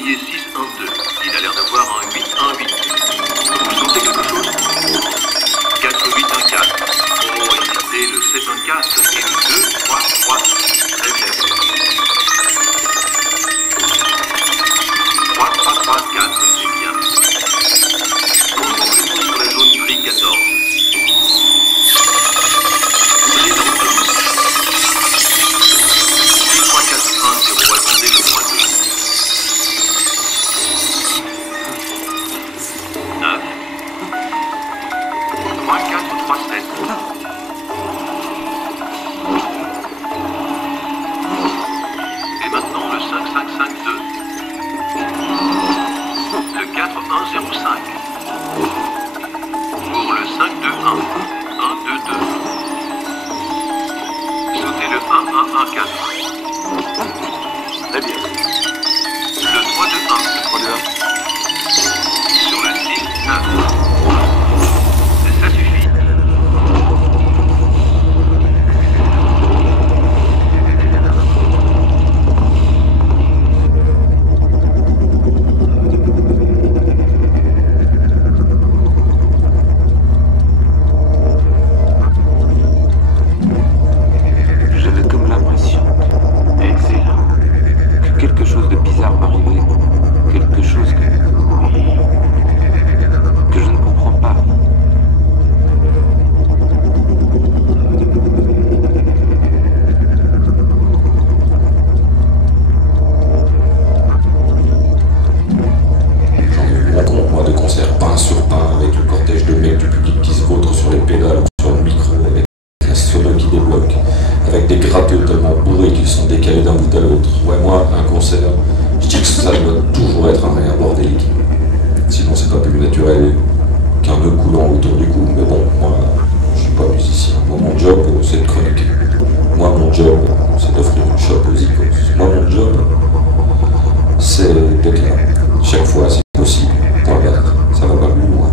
réveillé 612. Il a l'air d'avoir un 818. Vous sentez quelque chose? 4814. Oh, et c'était le 714 et le 233. Très bien. 3334, c'est bien. Concentrez-vous sur la zone gris 14. Ouvrez dans le 3410, attendez le moins 2. 9 3437. Et maintenant le 5552. Le 4105. Pour le 521. 122. Sautez le 1114. Très bien. Le 321. 3-2-1. Sur le 6-9. Ça suffit. J'avais comme l'impression, excellent, que quelque chose de bizarre m'arrivait, quelque chose que je ne comprends pas. J'en ai vu mon compte, moi, de concerts pain sur pain, avec le cortège de mecs du public qui se vautrent sur les pédales ou sur le micro, avec la sono qui débloque, avec des gratteux tellement bourrés qu'ils sont décalés d'un bout à l'autre. Ouais, moi, un concert, je dis que ça doit toujours être un rien bordélique. Sinon, c'est pas plus naturel qu'un nœud coulant autour du cou. Mais bon, moi, je suis pas musicien. Moi, mon job, c'est de chroniquer. Moi, mon job, c'est d'offrir une shop aux icônes. Moi, mon job, c'est d'être là. Chaque fois, si possible, point barre. Ça va pas plus loin.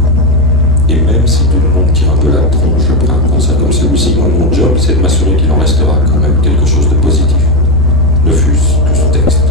Et même si tout le monde tire un peu la tronche après un concert comme celui-ci, moi, mon job, c'est de m'assurer qu'il en restera quand même quelque chose de positif. Ne fût-ce que ce texte.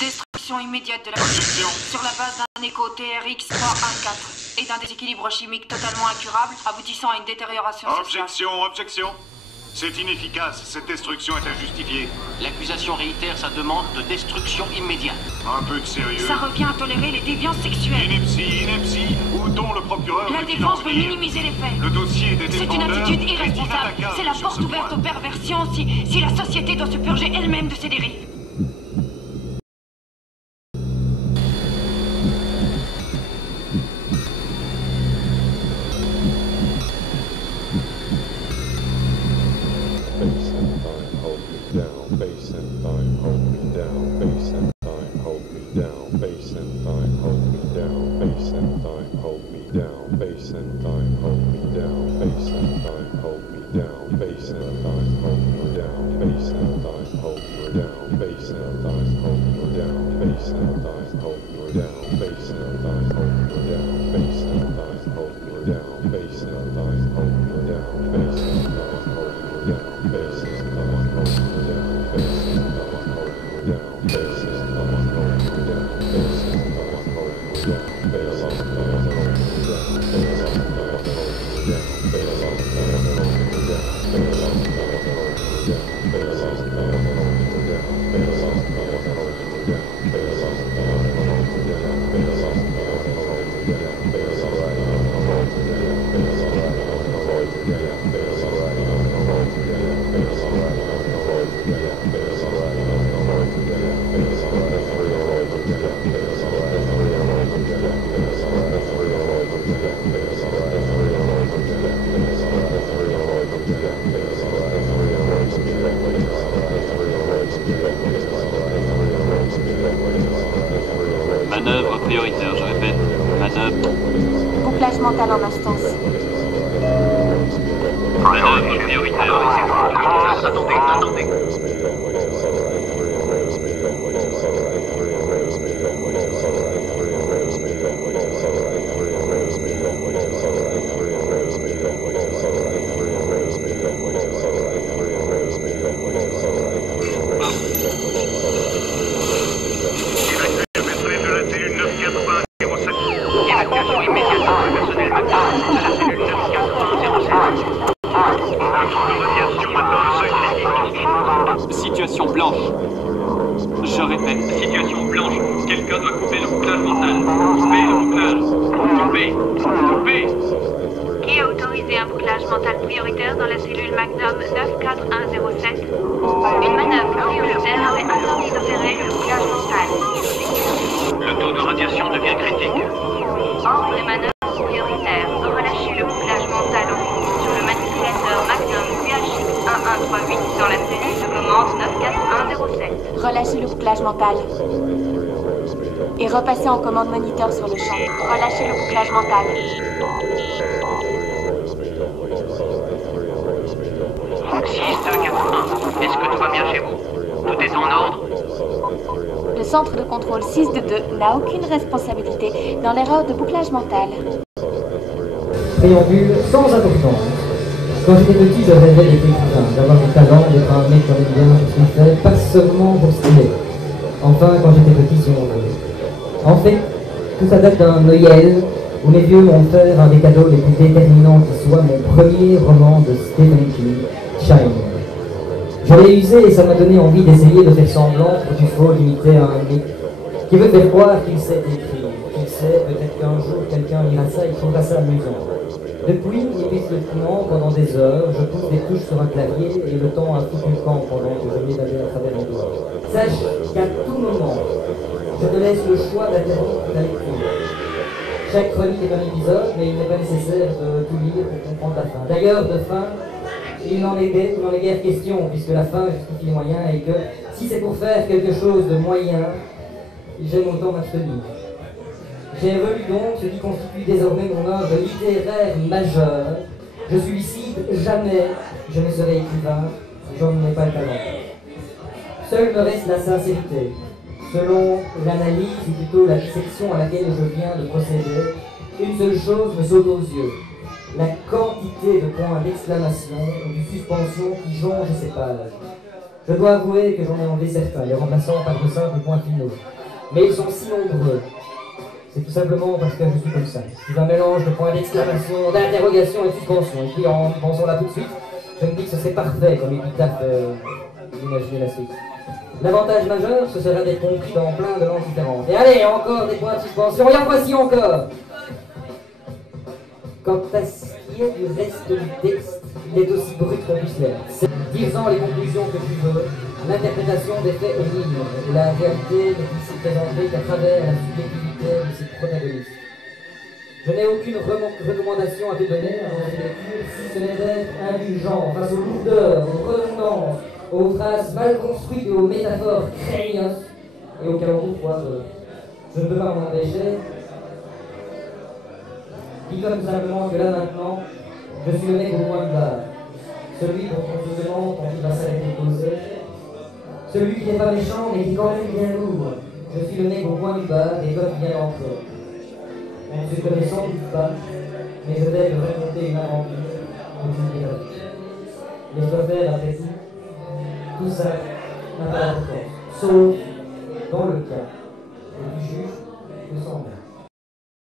Destruction immédiate de la conception sur la base d'un écho TRX 314 et d'un déséquilibre chimique totalement incurable aboutissant à une détérioration sociale. Objection. C'est inefficace. Cette destruction est injustifiée. L'accusation réitère sa demande de destruction immédiate. Un peu de sérieux. Ça revient à tolérer les déviances sexuelles. Ineptie. Où donc le procureur La veut-il défense en veut venir? minimiser les faits. Le dossier des C'est une défendeurs attitude est irresponsable. inattaquable C'est la sur porte ce ouverte point. aux perversions si la société doit se purger elle-même de ses dérives. Space and time. Manœuvre prioritaire, je répète, manœuvre. Bouclage mental en instance. Manœuvre prioritaire. Attendez. Situation blanche. Je répète, situation blanche. Quelqu'un doit couper le bouclage mental. Coupez le bouclage. Coupez. Qui a autorisé un bouclage mental prioritaire dans la cellule Magnum 94107? Une manœuvre prioritaire avait interdit d'opérer le bouclage mental. Le taux de radiation devient critique. Ordre des manœuvres prioritaires. Relâchez le bouclage mental en cours sur le manipulateur Magnum QHX1138 dans la cellule de commande 94107. Relâchez le bouclage mental. Et repassez en commande moniteur sur le champ. Relâchez le bouclage mental. 6241. Est-ce que tout va bien chez vous? Tout est en ordre? Le centre de contrôle 622 n'a aucune responsabilité dans l'erreur de bouclage mental. Préambule sans importance. Quand j'étais petit, je rêvais d'être écrivain, d'avoir du talent, d'être un mec comme bien je suis fait, pas seulement pour ce qu'il est. Enfin, quand j'étais petit, si on veut. En fait, tout ça date d'un Noël où mes vieux m'ont offert un des cadeaux les plus déterminants qui soit, mon premier roman de Stephen King, Shining. Je l'ai usé et ça m'a donné envie d'essayer de faire semblant pour du faux d'imiter un mec qui veut faire croire qu'il sait écrire, qu'il sait peut-être qu'un jour quelqu'un lira ça et trouvera ça amusant. Depuis, immédiatement, pendant des heures, je pousse des touches sur un clavier et le temps a foutu le camp pendant que je m'évadais à travers les doigts. Sache qu'à tout moment, je te laisse le choix d'interrompre ta lecture. Chaque chronique est un épisode, mais il n'est pas nécessaire de tout lire pour comprendre la fin. D'ailleurs, de fin, il n'en est guère question, puisque la fin justifie les moyens et que si c'est pour faire quelque chose de moyen, j'aime autant m'abstenir. J'ai relu donc ce qui constitue désormais mon œuvre littéraire majeure. Je suis lucide, jamais je ne serai écrivain, j'en ai pas le talent. Seul me reste la sincérité. Selon l'analyse, ou plutôt la dissection à laquelle je viens de procéder, une seule chose me saute aux yeux. La quantité de points d'exclamation ou de suspension qui jonchent ces pages. Je dois avouer que j'en ai enlevé certains, les remplaçant par de simples points finaux. Mais ils sont si nombreux. C'est tout simplement parce que je suis comme ça. Je suis un mélange de points d'exclamation, d'interrogation et de suspension. Et puis en pensant là tout de suite, je me dis que ce serait parfait comme épitaphe d'imaginer la suite. L'avantage majeur, ce serait d'être compris dans plein de langues différentes. Et allez, encore des points de suspension, et en voici encore. Quant à ce qui est du reste du texte, il est aussi brut qu'on puisse l'être. Disant les conclusions que tu veux, l'interprétation des faits est libre, et la réalité n'est ici présentée qu'à travers la subjectivité de ses protagonistes. Je n'ai aucune recommandation à te donner avant cette lecture, si ce n'est d'être indulgent face aux lourdeurs, aux redondances, aux phrases mal construites et aux métaphores craignantes et aux calembours foireux. Je ne peux pas m'en empêcher. Dis comme simplement que là maintenant, je suis le mec au point de barre. celui dont on se demande quand il va s'arrêter de causer, celui qui n'est pas méchant mais qui quand même bien lourd. Je suis le mec au coin du bar et toi tu viens d'entrer. On ne se connaît sans doute pas, mais je vais te raconter une aventure que tu diras. Laisse-toi faire après tout ça n'a pas d'importance, sauf dans le cas